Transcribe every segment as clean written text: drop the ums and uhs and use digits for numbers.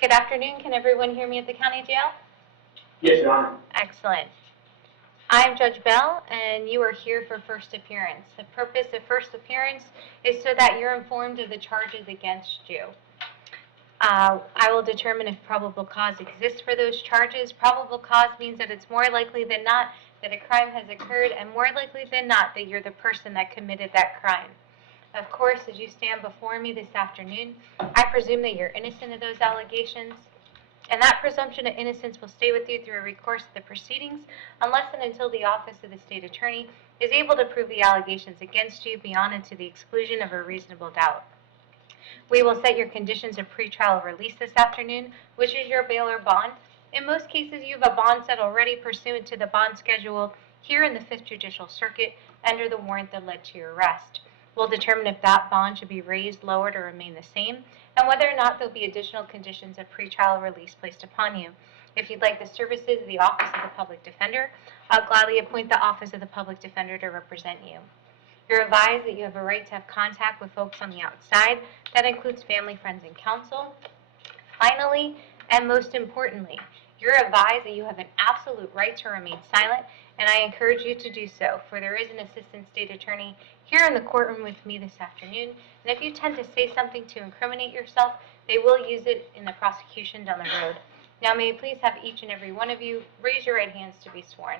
Good afternoon. Can everyone hear me at the county jail? Yes, Your Honor. Excellent. I'm Judge Bell, and you are here for first appearance. The purpose of first appearance is so that you're informed of the charges against you. I will determine if probable cause exists for those charges. Probable cause means that it's more likely than not that a crime has occurred, and more likely than not that you're the person that committed that crime. Of course, as you stand before me this afternoon, I presume that you're innocent of those allegations, and that presumption of innocence will stay with you through every course of the proceedings unless and until the Office of the State Attorney is able to prove the allegations against you beyond and to the exclusion of a reasonable doubt. We will set your conditions of pretrial release this afternoon, which is your bail or bond. In most cases, you have a bond set already pursuant to the bond schedule here in the 5th Judicial Circuit under the warrant that led to your arrest. We'll determine if that bond should be raised, lowered, or remain the same, and whether or not there'll be additional conditions of pretrial release placed upon you. If you'd like the services of the Office of the Public Defender, I'll gladly appoint the Office of the Public Defender to represent you. You're advised that you have a right to have contact with folks on the outside. That includes family, friends, and counsel. Finally, and most importantly, you're advised that you have an absolute right to remain silent, and I encourage you to do so, for there is an assistant state attorney here in the courtroom with me this afternoon, and if you tend to say something to incriminate yourself, they will use it in the prosecution down the road. Now, may I please have each and every one of you raise your right hands to be sworn.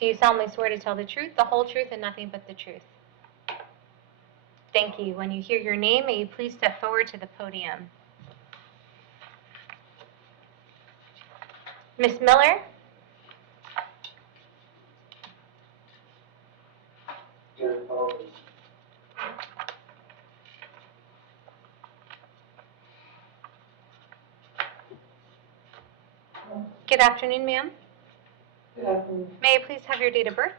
Do you solemnly swear to tell the truth, the whole truth, and nothing but the truth? Thank you. When you hear your name, may you please step forward to the podium. Ms. Miller? Good afternoon, ma'am. Good afternoon. May I please have your date of birth?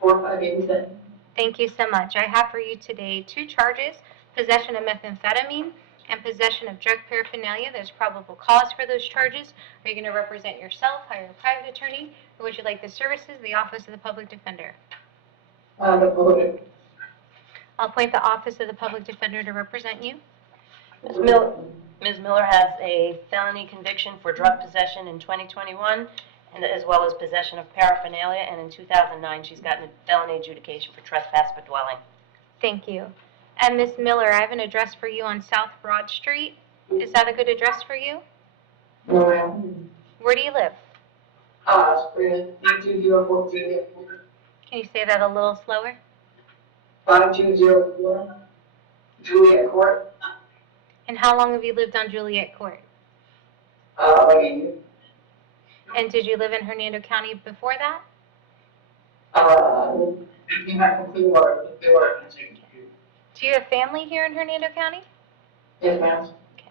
4587. Thank you so much. I have for you today 2 charges, possession of methamphetamine and possession of drug paraphernalia. There's probable cause for those charges. Are you going to represent yourself, hire a private attorney, or would you like the services of the Office of the Public Defender? The public. I'll appoint the Office of the Public Defender to represent you. Ms. Miller has a felony conviction for drug possession in 2021, and as well as possession of paraphernalia, and in 2009 she's gotten a felony adjudication for trespass for dwelling. Thank you. And Ms. Miller, I have an address for you on South Broad Street. Is that a good address for you? No, ma'am. Where do you live? Spring 92014. Can you say that a little slower? 5204 Juliet Court. And how long have you lived on Juliet Court? Like a year. And did you live in Hernando County before that? Became my complete water. They were Do you have family here in Hernando County? Yes, ma'am. Okay.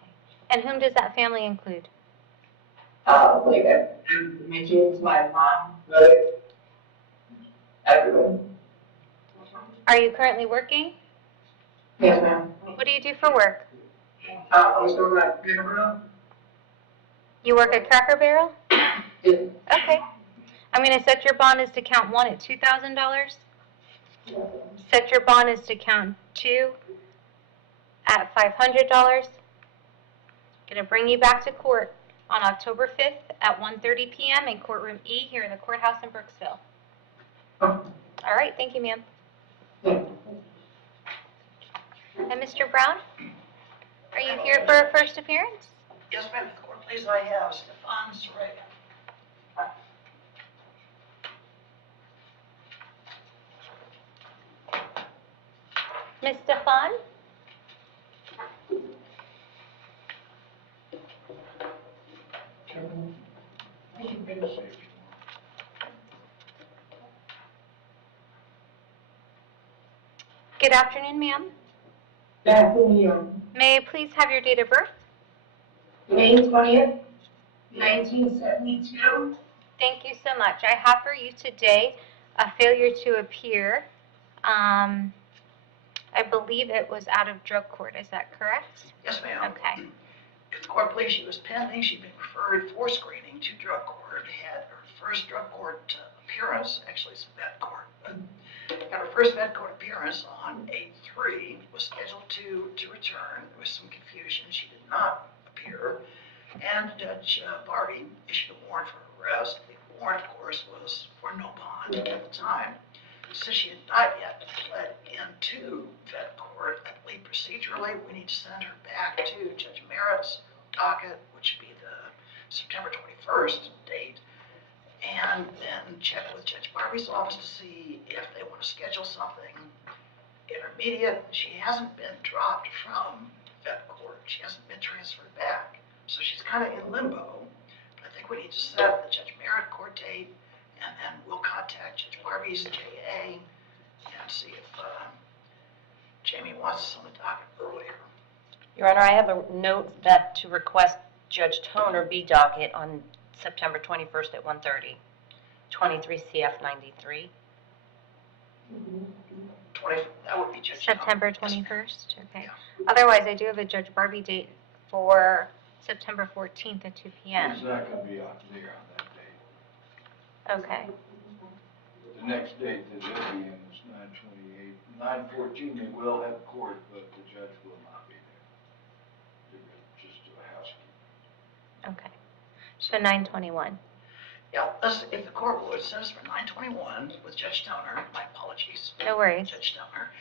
And whom does that family include? Like my kids, my mom, brother, everyone. Are you currently working? Yes, ma'am. What do you do for work? I was over at Peterborough. You work at Cracker Barrel? Yes. Okay. I'm going to set your bond as to count 1 at $2,000. Set your bond as to count 2 at $500. Going to bring you back to court on October 5th at 1:30 p.m. in courtroom E here in the courthouse in Brooksville. All right. Thank you, ma'am. And Mr. Brown, are you here for a first appearance? Yes, ma'am. The court, please. I have Stefan Soraya. Ms. Stefan? Good afternoon, ma'am. Good afternoon. May I please have your date of birth? May 20th, 1972. Thank you so much. I have for you today a failure to appear. I believe it was out of drug court. Is that correct? Yes, ma'am. Okay. If the court, please, she was pending. She'd been referred for screening to drug court. Had her first drug court appearance, actually it's vet court. Got her first vet court appearance on 8/3, was scheduled to return. There was some confusion. She did not appear. And Judge Barbie issued a warrant for arrest. The warrant, of course, was for no bond at the time. Since she had not yet pled into vet court, I believe procedurally we need to send her back to Judge Merritt's docket, which would be the September 21st date, and then check with Judge Barbie's office to see if they want to schedule something intermediate. She hasn't been dropped from vet court. She hasn't been transferred back. So she's kind of in limbo. But I think we need to set the Judge Merritt court date, and then we'll contact Judge Barbie's JA and see if Jamie wants us on the docket earlier. Your Honor, I have a note that to request Judge Toner be docket on September 21st at 1:30, 23 CF 93. 20, that would be Judge September Toner. 21st, okay. Yeah. Otherwise, I do have a Judge Barbie date for September 14th at 2 p.m. It's not gonna be out there on that date. Okay, The next date that they'll be in is 9/28. 9/14, they will have court, but the judge will not be there. They're gonna just do a housekeeping. okay. So 9/21. Yeah, if the court would send us for 9/21 with Judge Toner, my apologies. No worries. Judge Toner,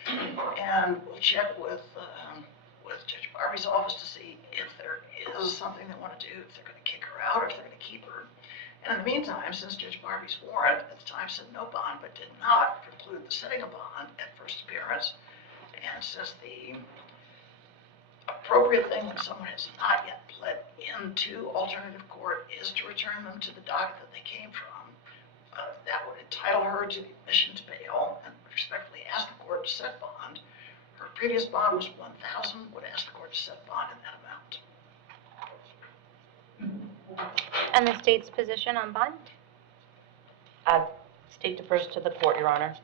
and we'll check with Judge Barbie's office to see if there is something they want to do, if they're going to kick her out or if they're going to keep her. And in the meantime, since Judge Barbie's warrant at the time said no bond, but did not preclude the setting of bond at first appearance, and since the appropriate thing when someone has not yet pled into alternative court is to return them to the docket that they came from, that would entitle her to admission to bail and would respectfully ask the court to set bond. Her previous bond was $1,000, would ask the court to set bond in that amount. And the state's position on bond? State defers to the court, Your Honor.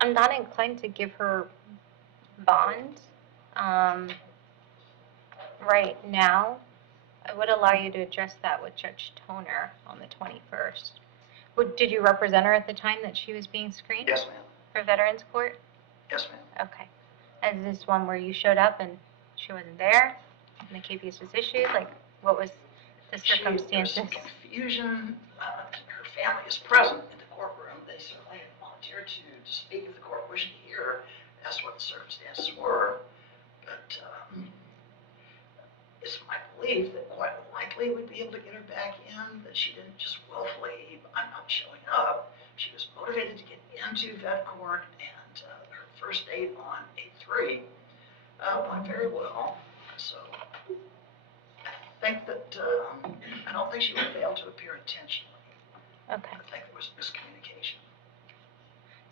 I'm not inclined to give her bond right now. I would allow you to address that with Judge Toner on the 21st. Did you represent her at the time that she was being screened Yes, ma'am. for Veterans Court? Yes, ma'am. Okay. And is this one where you showed up and she wasn't there and the KPS was issued? Like, what was the circumstances? There was some confusion. Her family is present in the courtroom. They certainly had volunteered to speak if the court wished to hear as to what the circumstances were. But it's my belief that quite likely we'd be able to get her back in, that she didn't just willfully, I'm not showing up. She was motivated to get into vet court, and her first date on 8/3 went very well. So I think that, I don't think she would fail to appear intentionally. Okay. I think there was miscommunication.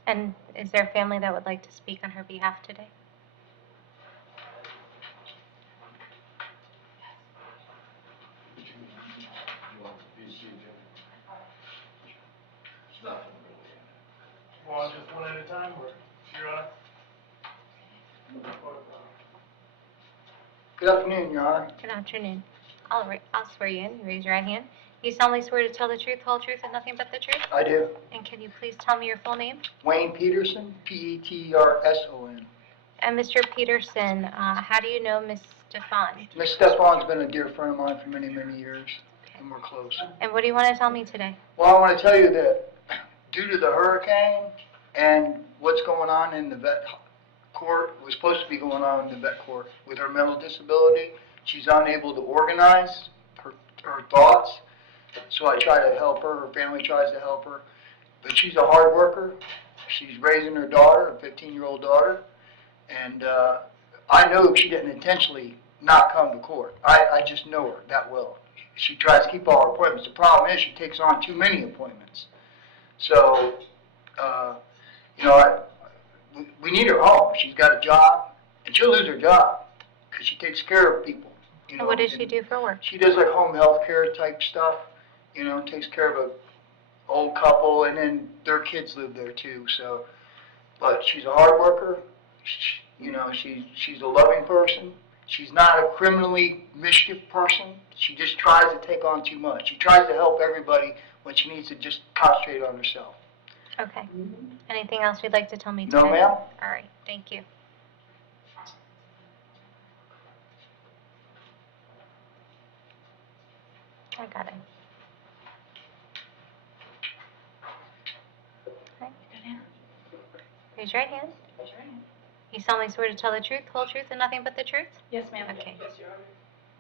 And is there a family that would like to speak on her behalf today? You want the PC, Judge? It's nothing really in it. Well, just one at a time, or Your Honor? Good afternoon, Your Honor. Good afternoon. I'll swear you in. You raise your right hand. You solemnly swear to tell the truth, whole truth, and nothing but the truth? I do. And can you please tell me your full name? Wayne Peterson, Peterson. And Mr. Peterson, how do you know Miss Stefan? Miss Stefan's been a dear friend of mine for many, many years, and we're close. And what do you want to tell me today? Well, I want to tell you that due to the hurricane and what's going on in the vet court, was supposed to be going on in the vet court with her mental disability, she's unable to organize her thoughts. So I try to help her, her family tries to help her. But she's a hard worker. She's raising her daughter, a 15-year-old daughter. And I know she didn't intentionally not come to court. I just know her that well. She tries to keep all her appointments. The problem is she takes on too many appointments. So, we need her home. She's got a job, and she'll lose her job because she takes care of people. And what does she do for work? She does like home health care type stuff, takes care of a old couple, and then their kids live there too. So, but she's a hard worker. She's a loving person, She's not a criminally mischief person. She just tries to take on too much. She tries to help everybody when she needs to just concentrate on herself. Okay. Anything else you'd like to tell me today? No, ma'am. All right, thank you. I got it. Okay. Raise your right hand. You solemnly swear to tell the truth, whole truth, and nothing but the truth? Yes, ma'am. Okay.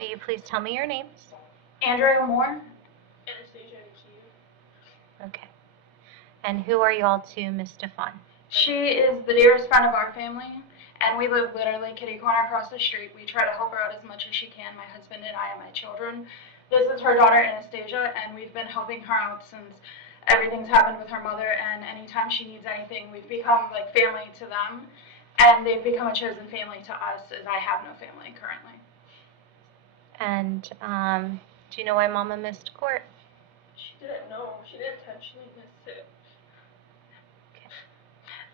May you please tell me your names? Andrea Moore. Okay. And who are you all to, Miss Stefan? She is the dearest friend of our family, and we live literally kitty corner across the street. We try to help her out as much as she can, my husband and I and my children. This is her daughter, Anastasia, and we've been helping her out since everything's happened with her mother, and anytime she needs anything, we've become like family to them, and they've become a chosen family to us, as I have no family currently. And do you know why Mama missed court? She didn't know. She didn't intentionally miss it.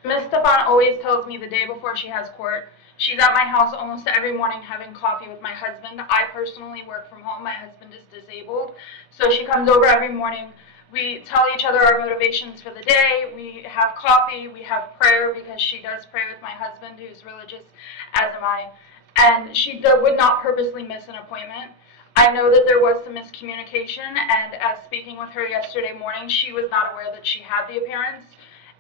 Miss Stefan always tells me the day before she has court. She's at my house almost every morning having coffee with my husband. I personally work from home. My husband is disabled. So she comes over every morning. We tell each other our motivations for the day. We have coffee. We have prayer because she does pray with my husband, who's religious, as am I. And she would not purposely miss an appointment. I know that there was some miscommunication, and as speaking with her yesterday morning, she was not aware that she had the appearance,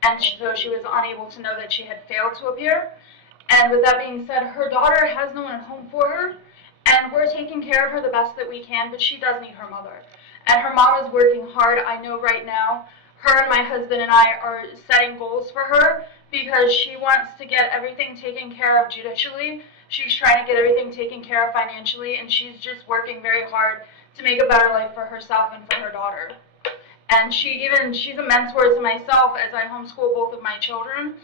and so she was unable to know that she had failed to appear. And with that being said, her daughter has no one at home for her, and we're taking care of her the best that we can, but she does need her mother. And her mom is working hard. I know right now, her and my husband and I are setting goals for her because she wants to get everything taken care of judicially. She's trying to get everything taken care of financially, and she's just working very hard to make a better life for herself and for her daughter. And she's a mentor to myself as I homeschool both of my children.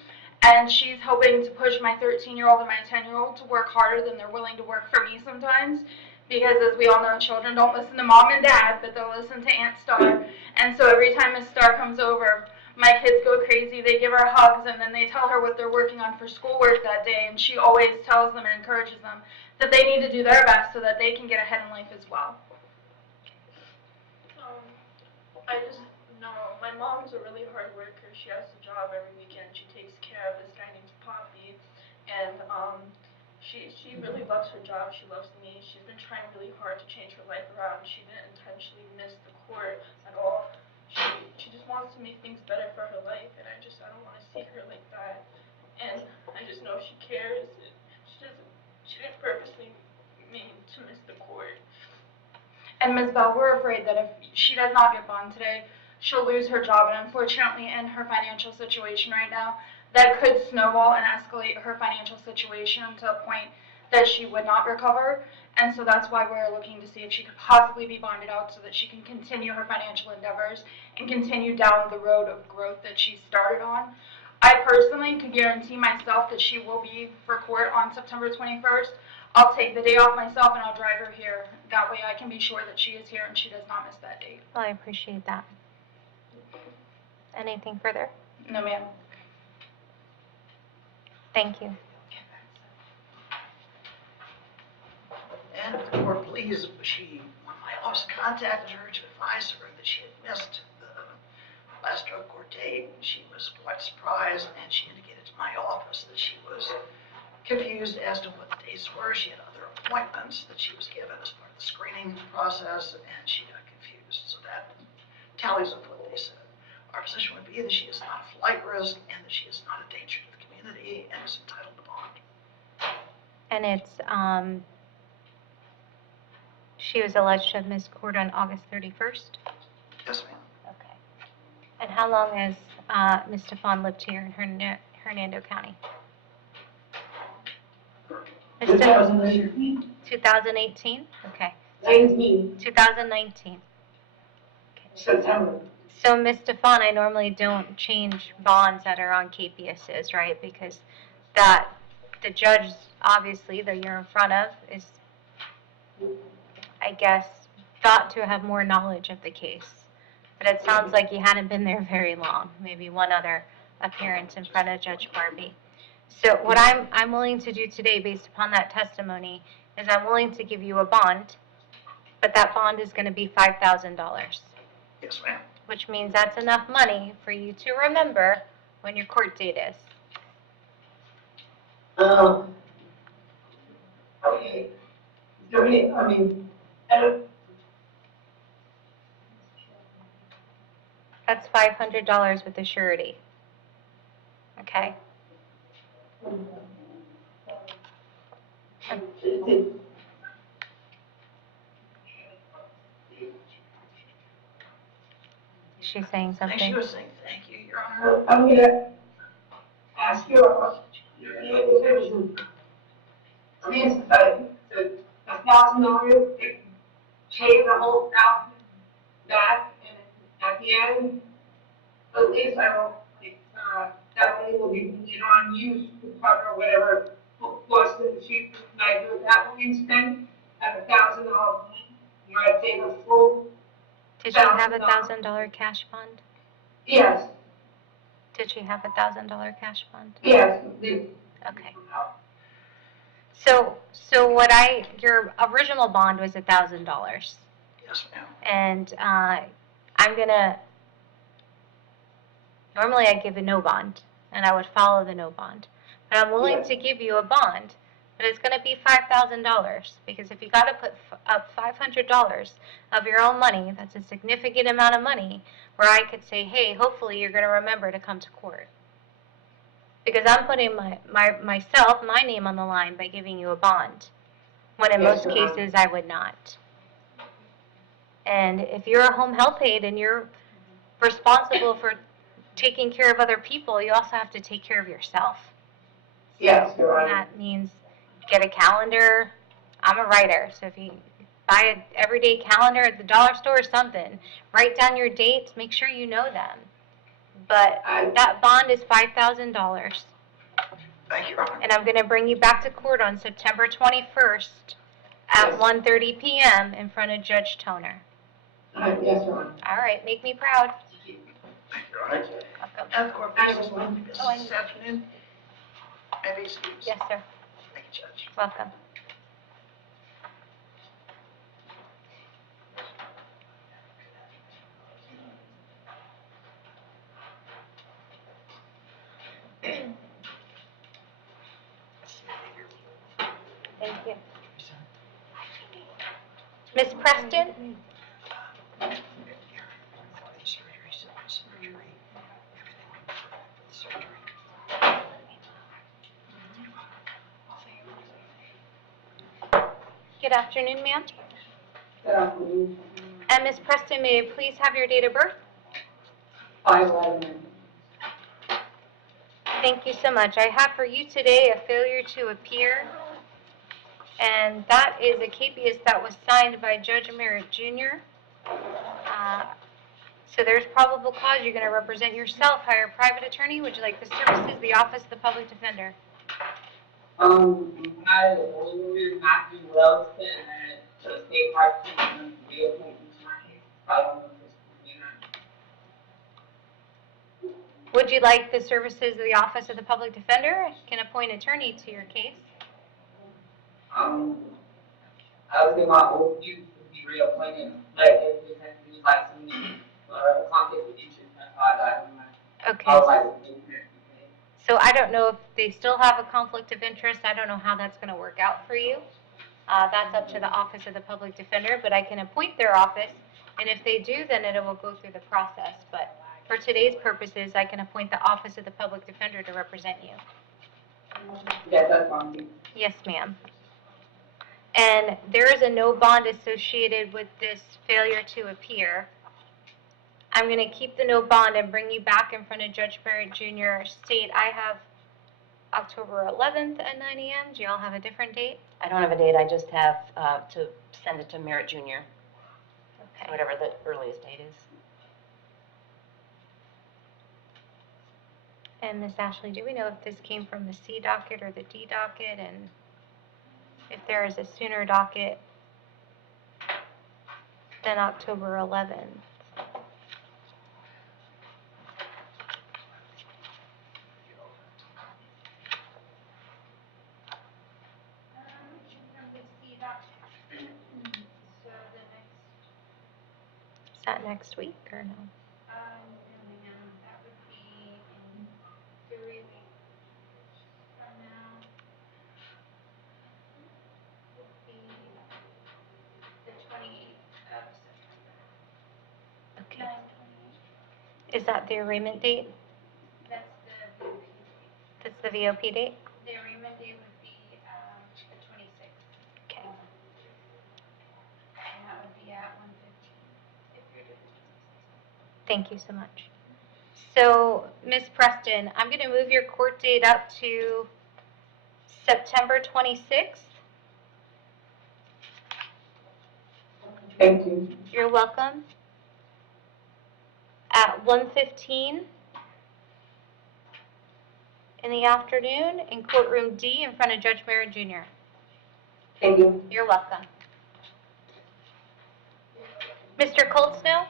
And she's helping to push my 13-year-old and my 10-year-old to work harder than they're willing to work for me sometimes. Because as we all know, children don't listen to mom and dad, but they'll listen to Aunt Star. And so every time Miss Star comes over, my kids go crazy. They give her hugs, and then they tell her what they're working on for schoolwork that day. And she always tells them and encourages them that they need to do their best so that they can get ahead in life as well. I just know my mom's a really hard worker. She has a job every weekend. She takes care of this guy named Poppy, and she really loves her job. She loves me. She's been trying really hard to change her life around. She didn't intentionally miss the court at all. She just wants to make things better for her life, and I don't want to see her like that. And I just know she cares. She didn't purposely mean to miss the court. And Ms. Bell, we're afraid that if she does not get bond today, she'll lose her job. And unfortunately, in her financial situation right now, that could snowball and escalate her financial situation to a point that she would not recover. And so that's why we're looking to see if she could possibly be bonded out so that she can continue her financial endeavors and continue down the road of growth that she started on. I personally could guarantee myself that she will be for court on September 21st. I'll take the day off myself and I'll drive her here. That way I can be sure that she is here and she does not miss that date. Well, I appreciate that. Anything further? No, ma'am. Thank you. And if the court please, my office contacted her to advise her that she had missed the last drug court date. She was quite surprised, and she indicated to my office that she was confused as to what the dates were. She had other appointments that she was given as part of the screening process, and she got confused. So that tallies with what they said. Our position would be that she is not a flight risk and that she is not a danger to the community and is entitled to bond. And it's, she was alleged to have missed court on August 31st? Yes, ma'am. Okay. And how long has Ms. Stefan lived here in Hernando County? 2019. 2018? Okay. 2019. September. So, Ms. Stefan, I normally don't change bonds that are on KPSs, right? Because the judge, obviously, that you're in front of is, I guess, thought to have more knowledge of the case. But it sounds like you hadn't been there very long, maybe one other appearance in front of Judge Barbie. So what I'm willing to do today, based upon that testimony, is I'm willing to give you a bond, but that bond is going to be $5,000, Yes, ma'am. which means that's enough money for you to remember when your court date is. Okay. Is there any, I mean, I don't, That's $500 with the surety. Okay? She's saying I think she something. was saying thank you, Your Honor. I'm gonna ask you a question. If it was, I mean, it's $1,000, pay the whole $1,000 back, and at the end, at least I don't, that money will be, on you to cover whatever cost in the future. Can I do it that way instead? At $1,000 bond, you might pay the full. Did she have a $1,000? $1,000 cash bond? Yes, Did she have a $1,000 cash bond? yes. Okay. So your original bond was $1,000, Yes, ma'am. and normally I give a no bond, and I would follow the no bond, but I'm willing to give you a bond, but it's going to be $5,000, because if you got to put up $500 of your own money, that's a significant amount of money, where I could say, hey, hopefully you're going to remember to come to court. Because I'm putting my name on the line by giving you a bond, when in most cases I would not. And if you're a home health aide and you're responsible for taking care of other people, you also have to take care of yourself. Yes, you're right. That means get a calendar. I'm a writer, so if you buy an everyday calendar at the dollar store or something, write down your dates, make sure you know them. But that bond is $5,000. Thank you, Your Honor. And I'm going to bring you back to court on September 21st at 1:30 p.m. in front of Judge Toner. Yes, Your Honor. All right, make me proud. Thank you, Your Honor. Welcome. And the court business this afternoon. Maybe excuse. Yes, sir. Thank you, Judge. Welcome. Thank you. Miss Preston? Good afternoon, ma'am. Good afternoon. And Miss Preston, may I please have your date of birth? 5/11. Thank you so much. I have for you today a failure to appear, and that is a capias that was signed by Judge Merritt Jr. So there's probable cause. You're going to represent yourself, hire a private attorney. Would you like the services, the Office of the Public Defender? I will not do well and the state prosecution reappoint my case. I don't know if this will be not. Would you like the services of the Office of the Public Defender? I can appoint attorney to your case. I would say my old views would be reappointed, like if it has to be like some conflict of interest. That's how I got in my. Okay. I would like to do that. So I don't know if they still have a conflict of interest. I don't know how that's going to work out for you. That's up to the Office of the Public Defender, but I can appoint their office, and if they do, then it will go through the process. But for today's purposes, I can appoint the Office of the Public Defender to represent you. Yes, that's fine. Yes, ma'am. And there is a no bond associated with this failure to appear. I'm going to keep the no bond and bring you back in front of Judge Barrett Jr. State. I have October 11th at 9 a.m. Do y'all have a different date? I don't have a date, I just have to send it to Merritt Jr., Okay. whatever the earliest date is. And Miss Ashley, do we know if this came from the C docket or the D docket, and if there is a sooner docket than October 11th? that next week or no? No, ma'am, that would be in 3 weeks from now. Would be the 28th of September. Okay. 9/28. Is that the arraignment date? That's the VOP date. That's the VOP date? The arraignment date would be the 26th. Okay. And that would be at 1:15 if you're doing it. Thank you so much. So, Ms. Preston, I'm going to move your court date up to September 26th. Thank you. You're welcome. At 1:15 in the afternoon in courtroom D in front of Judge Merritt Jr. Thank you. You're welcome. Mr. Coldsnow?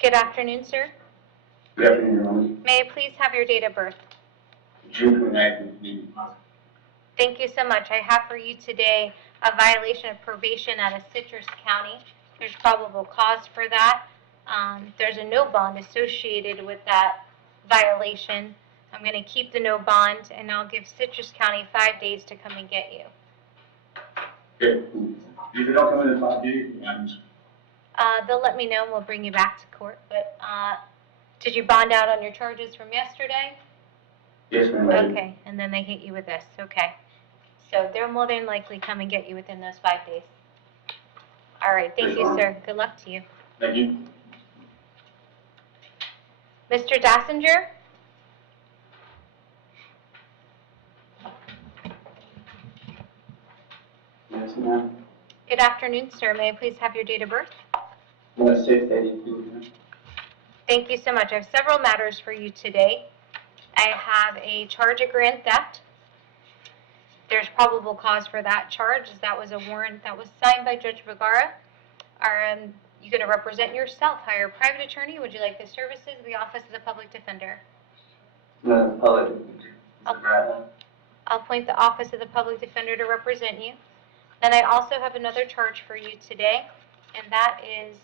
Good afternoon, sir. Good afternoon, Your Honor. May I please have your date of birth? June 29th. Thank you so much. I have for you today a violation of probation out of Citrus County. There's probable cause for that. There's a no bond associated with that violation. I'm going to keep the no bond, and I'll give Citrus County 5 days to come and get you. Okay. If you don't come in at 5 days, They'll let me know, and we'll bring you back to court. But did you bond out on your charges from yesterday? yes, ma'am. I did. Okay, and then they hit you with this. Okay. So they'll more than likely come and get you within those 5 days. All right. Thank you, sir. Good luck to you. Thank you. Mr. Dassinger? Yes, ma'am. Good afternoon, sir. May I please have your date of birth? 682. Thank you so much. I have several matters for you today. I have a charge of grand theft. There's probable cause for that charge, as that was a warrant that was signed by Judge Vergara. Are you going to represent yourself? Hire a private attorney? Would you like the services of the Office of the Public Defender? No, public. I'll appoint the Office of the Public Defender to represent you. Then I also have another charge for you today, and that is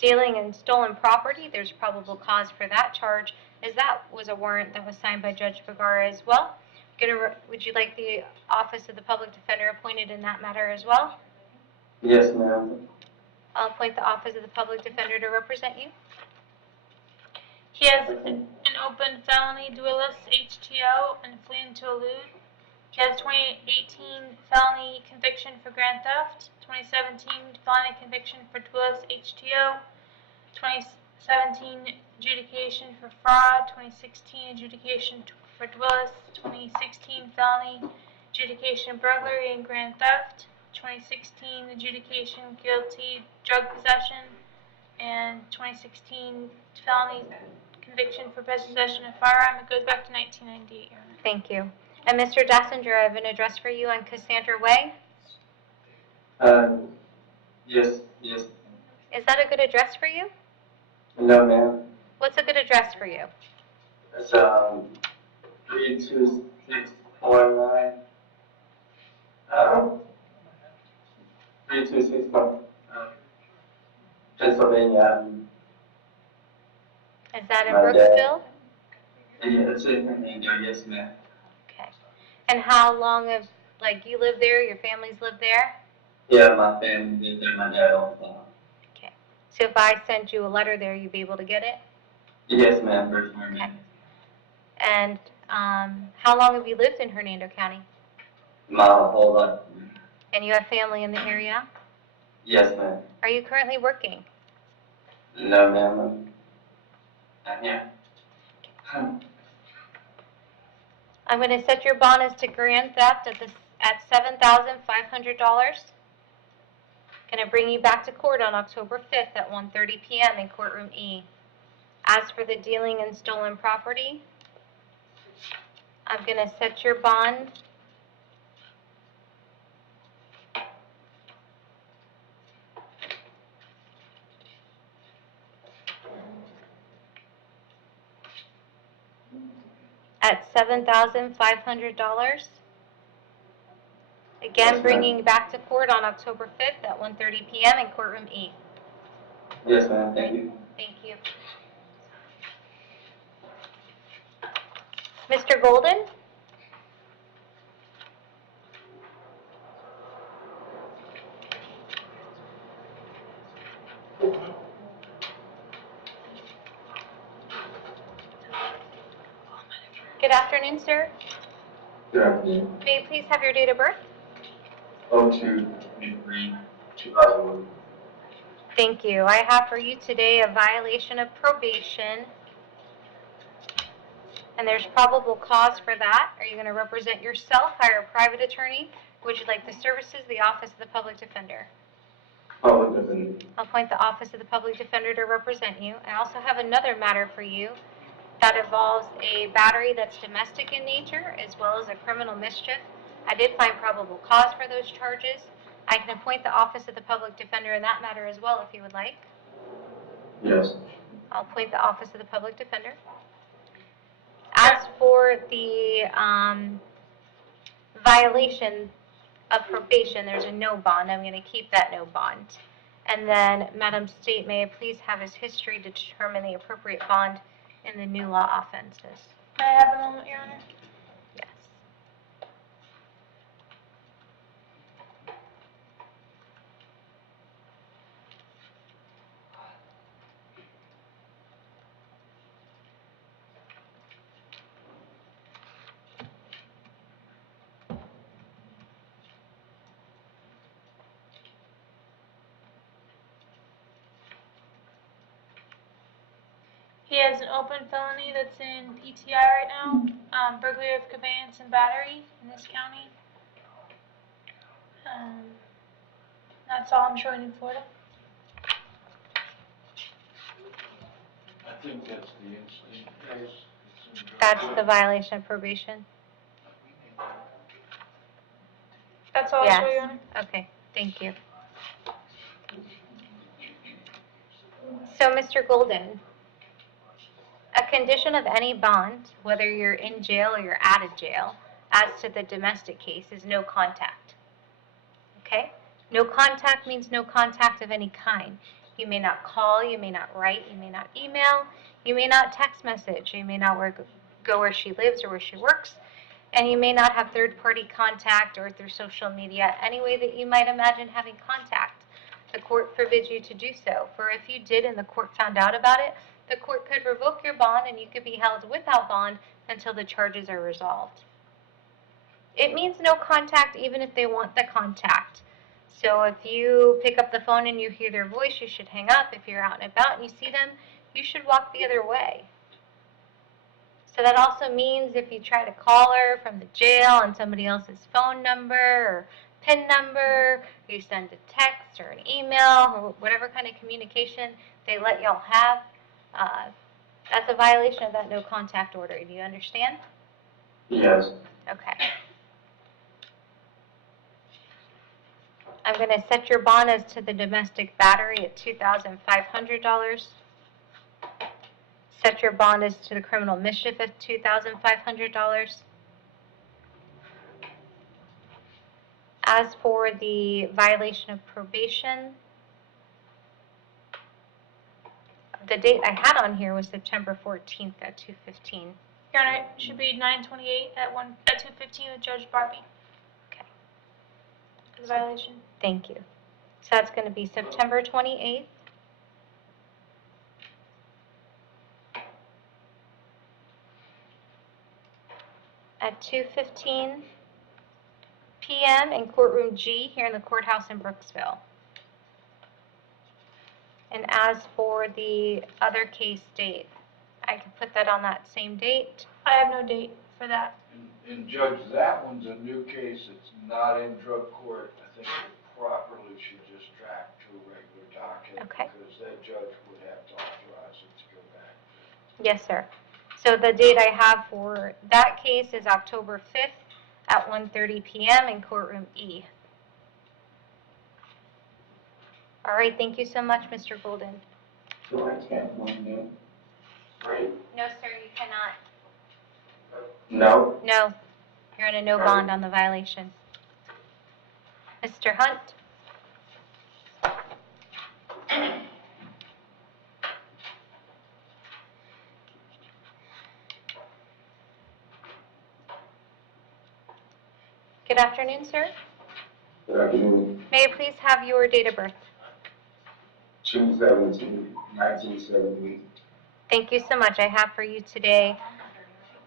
dealing in stolen property. There's probable cause for that charge, as that was a warrant that was signed by Judge Vergara as well. Would you like the Office of the Public Defender appointed in that matter as well? Yes, ma'am. I'll appoint the Office of the Public Defender to represent you. He has an open felony duelist HTO and fleeing to elude. He has 2018 felony conviction for grand theft, 2017 felony conviction for duelist HTO, 2017 adjudication for fraud, 2016 adjudication for duelist, 2016 felony adjudication burglary and grand theft, 2016 adjudication guilty drug possession, and 2016 felony conviction for possession of firearm. It goes back to 1998, Your Honor. Thank you. And Mr. Dassinger, I have an address for you on Cassandra Way. Yes. Is that a good address for you? No, ma'am. What's a good address for you? It's 32649. 3261. Pennsylvania. Is that in My dad. Brooksville? Yeah, it's in Hernando. Yes, ma'am. Okay. And how long have, you live there, your families live there? Yeah, my family lives there. My dad owns the house. Okay. So if I sent you a letter there, you'd be able to get it? Yes, ma'am. For sure, Okay. ma'am. And how long have you lived in Hernando County? My whole life. And you have family in the area? Yes, ma'am. Are you currently working? No, ma'am. I'm here. I'm going to set your bond as to grand theft at $7,500. Going to bring you back to court on October 5th at 1:30 p.m. in courtroom E. As for the dealing in stolen property, I'm going to set your bond $7,500. Again, Yes, ma'am. bringing you back to court on October 5th at 1:30 p.m. in courtroom E. Yes, ma'am, thank you. Thank you. Mr. Golden? Good afternoon, sir. Good afternoon. May you please have your date of birth? 02/23/2001. Thank you. I have for you today a violation of probation, and there's probable cause for that. Are you going to represent yourself, hire a private attorney? Would you like the services of the Office of the Public Defender? Public defender. I'll appoint the Office of the Public Defender to represent you. I also have another matter for you that involves a battery that's domestic in nature as well as a criminal mischief. I did find probable cause for those charges. I can appoint the Office of the Public Defender in that matter as well if you would like. Yes. I'll appoint the Office of the Public Defender. As for the violation of probation, there's a no bond. I'm going to keep that no bond. And then, Madam State, may I please have his history to determine the appropriate bond in the new law offenses? May I have a moment, Your Honor? Yes. He has an open felony that's in PTI right now, burglary of conveyance and battery in this county. That's all I'm showing in Florida. I think that's the incident case. It's in That's the violation of probation? That's all I'll Yes. show you, Your Honor. Okay, thank you. So, Mr. Golden, a condition of any bond, whether you're in jail or you're out of jail, as to the domestic case, is no contact. Okay? No contact means no contact of any kind. You may not call, you may not write, you may not email, you may not text message, you may not go where she lives or where she works, and you may not have third-party contact or through social media, any way that you might imagine having contact. The court forbids you to do so. For if you did and the court found out about it, the court could revoke your bond and you could be held without bond until the charges are resolved. It means no contact even if they want the contact. So if you pick up the phone and you hear their voice, you should hang up. If you're out and about and you see them, you should walk the other way. So that also means if you try to call her from the jail on somebody else's phone number or PIN number, or you send a text or an email or whatever kind of communication they let y'all have, that's a violation of that no contact order. Do you understand? Yes. Okay. I'm going to set your bond as to the domestic battery at $2,500. Set your bond as to the criminal mischief at $2,500. As for the violation of probation, the date I had on here was September 14th at 2:15. Your Honor, it should be 9/28 at 2:15 with Judge Barbie. Okay. For the violation. Thank you. So that's going to be September 28th. At 2:15 p.m. in courtroom G here in the courthouse in Brooksville. And as for the other case date, I can put that on that same date. I have no date for that. And Judge, that one's a new case, it's not in drug court. I think it properly should just track to a regular docket. Okay. Because that judge would have to authorize it to go back. Yes, sir. So the date I have for that case is October 5th at 1:30 p.m. in courtroom E. All right, thank you so much, Mr. Golden. So I can't one no. Right? No, sir, you cannot. No. No, you're on a no bond on the violation. Mr. Hunt? Good afternoon, sir. Good afternoon. May I please have your date of birth? June 17, 1978. Thank you so much. I have for you today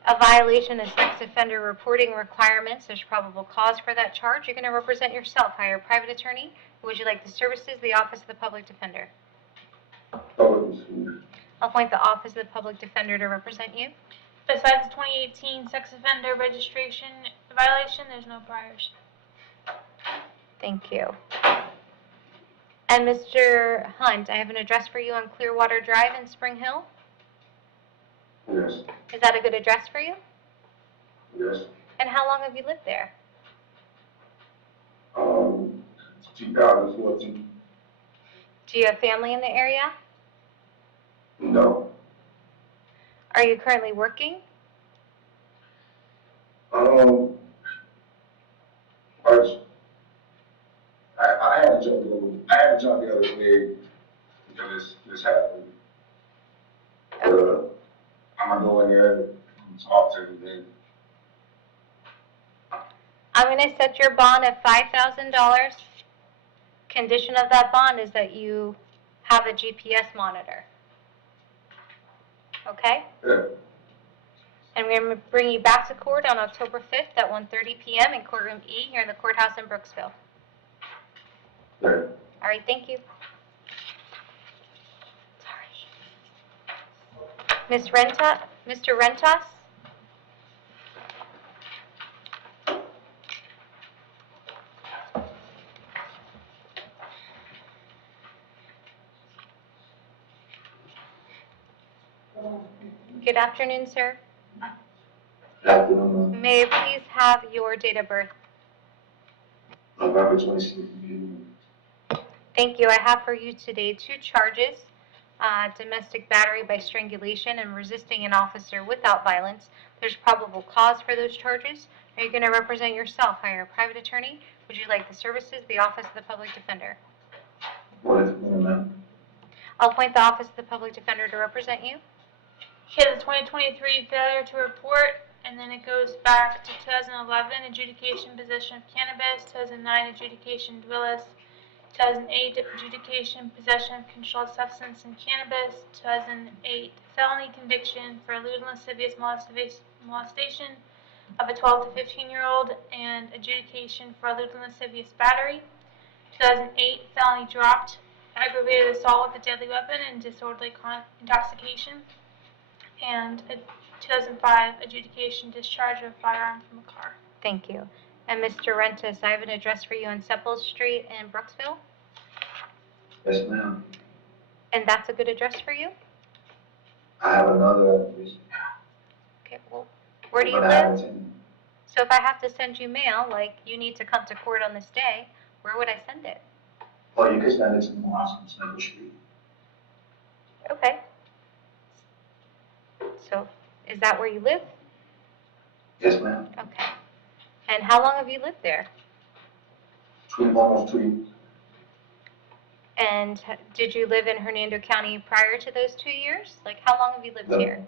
a violation of sex offender reporting requirements. There's probable cause for that charge. You're going to represent yourself. Hire a private attorney. Would you like the services of the Office of the Public Defender? Public school. I'll appoint the Office of the Public Defender to represent you. Besides the 2018 sex offender registration violation, there's no priors. Thank you. And Mr. Hunt, I have an address for you on Clearwater Drive in Spring Hill. Yes. Is that a good address for you? Yes. And how long have you lived there? 2014. Do you have family in the area? No. Are you currently working? I had to jump the other day because this happened. I'm gonna go in there and talk to them. I'm going to set your bond at $5,000. Condition of that bond is that you have a GPS monitor. Okay? Yeah. And we're going to bring you back to court on October 5th at 1:30 p.m. in courtroom E here in the courthouse in Brooksville. Yeah. All right, thank you. Sorry. Mr. Rentas? Good afternoon, sir. Good afternoon. May I please have your date of birth? November 26th. Thank you. I have for you today 2 charges, domestic battery by strangulation and resisting an officer without violence. There's probable cause for those charges. Are you going to represent yourself? Hire a private attorney? Would you like the services of the Office of the Public Defender? What is it, ma'am? I'll appoint the Office of the Public Defender to represent you. She has a 2023 failure to report, and then it goes back to 2011 adjudication possession of cannabis, 2009 adjudication Willis, 2008 adjudication possession of controlled substance and cannabis, 2008 felony conviction for lewd and lascivious molestation of a 12 to 15-year-old and adjudication for lewd and lascivious battery, 2008 felony dropped aggravated assault with a deadly weapon and disorderly intoxication, and a 2005 adjudication discharge of a firearm from a car. Thank you. And Mr. Rentas, I have an address for you on Sepple Street in Brooksville. Yes, ma'am. And that's a good address for you? I have another. Okay, well, where do you live? So if I have to send you mail, like you need to come to court on this day, where would I send it? Well, you can send it to my house on Central Street. Okay. So is that where you live? Yes, ma'am. Okay. And how long have you lived there? Almost 2 years. And did you live in Hernando County prior to those 2 years? Like, how long have you lived here?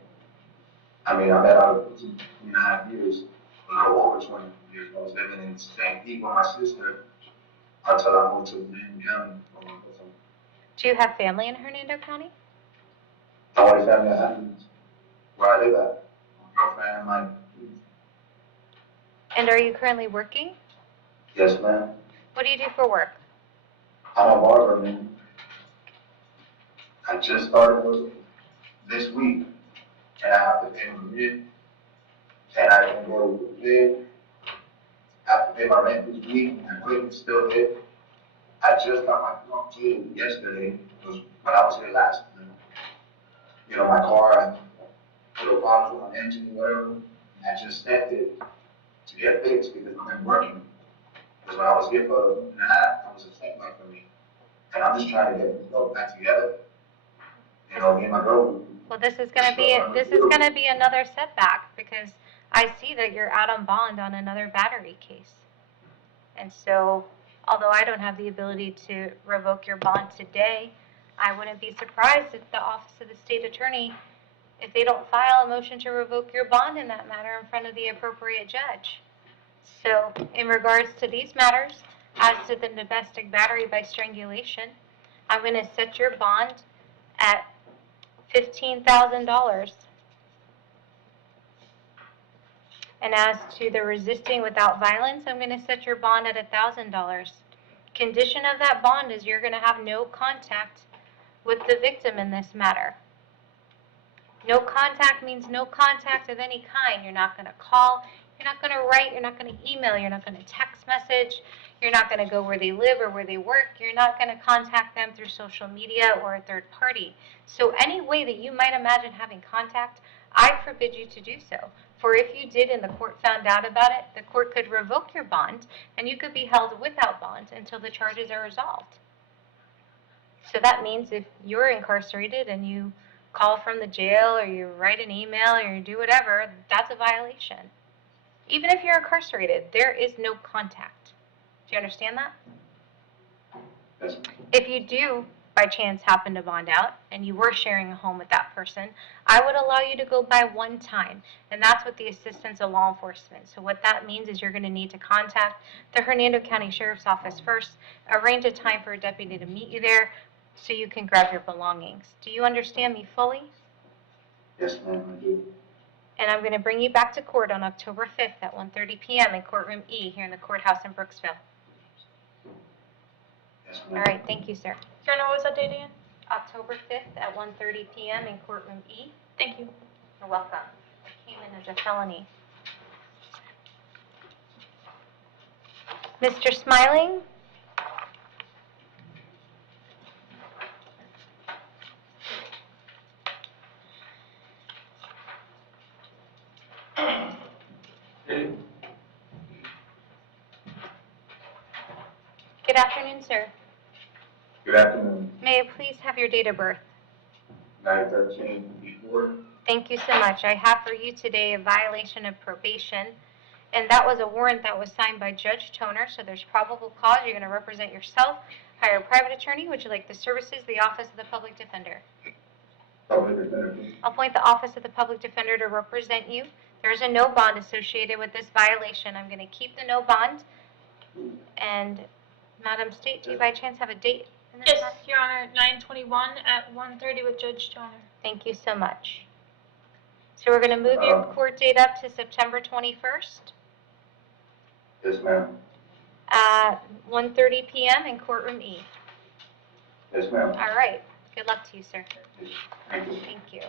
I mean, I've been out of 2.5 years, a little over 20 years. I was living in St. Pete with my sister until I moved to Hernando County. Do you have family in Hernando County? The only family I have is where I live at. My girlfriend and my kids. And are you currently working? Yes, ma'am. What do you do for work? I'm a barber, man. I just started working this week, and I have to pay my rent, and I can go to bed. I have to pay my rent this week, and equipment's still there. I just got my car cleaned yesterday, because when I was here last time. You know, my car, I put a problem with my engine or whatever, and I just sent it to get fixed because I've been working. Because when I was here for a month and a half, I was a setback for me. And I'm just trying to get myself back together. You know, me and my girl. Well, this is going to be another setback because I see that you're out on bond on another battery case. And so, although I don't have the ability to revoke your bond today, I wouldn't be surprised if the Office of the State Attorney, if they don't file a motion to revoke your bond in that matter in front of the appropriate judge. So, in regards to these matters, as to the domestic battery by strangulation, I'm going to set your bond at $15,000. And as to the resisting without violence, I'm going to set your bond at $1,000. Condition of that bond is you're going to have no contact with the victim in this matter. No contact means no contact of any kind. You're not going to call, you're not going to write, you're not going to email, you're not going to text message, you're not going to go where they live or where they work, you're not going to contact them through social media or a third party. So any way that you might imagine having contact, I forbid you to do so. For if you did and the court found out about it, the court could revoke your bond and you could be held without bond until the charges are resolved. So that means if you're incarcerated and you call from the jail or you write an email or you do whatever, that's a violation. Even if you're incarcerated, there is no contact. Do you understand that? Yes. If you do, by chance, happen to bond out and you were sharing a home with that person, I would allow you to go by one time, and that's with the assistance of law enforcement. So what that means is you're going to need to contact the Hernando County Sheriff's Office first, arrange a time for a deputy to meet you there so you can grab your belongings. Do you understand me fully? Yes, ma'am, I do. And I'm going to bring you back to court on October 5th at 1:30 p.m. in courtroom E here in the courthouse in Brooksville. Yes, All ma'am. right, thank you, sir. Fiona, what was that date again? October 5th at 1:30 p.m. in courtroom E. Thank you. You're welcome. It came in as a felony. Mr. Smiling? Good afternoon, sir. Good afternoon, May I please have your date of birth? 9/13/54. Thank you so much. I have for you today a violation of probation, and that was a warrant that was signed by Judge Toner, so there's probable cause. You're going to represent yourself, hire a private attorney. Would you like the services of the Office of the Public Defender? Public defender, please. I'll appoint the Office of the Public Defender to represent you. There's a no bond associated with this violation. I'm going to keep the no bond. And Madam State, do you by chance have a date in this Yes, matter? Your Honor, 9/21 at 1:30 with Judge Toner. Thank you so much. So we're going to move your court date up to September 21st Yes, ma'am. at 1:30 p.m. in courtroom E. Yes, ma'am. All right. Good luck to you, sir. Thank you. Thank you.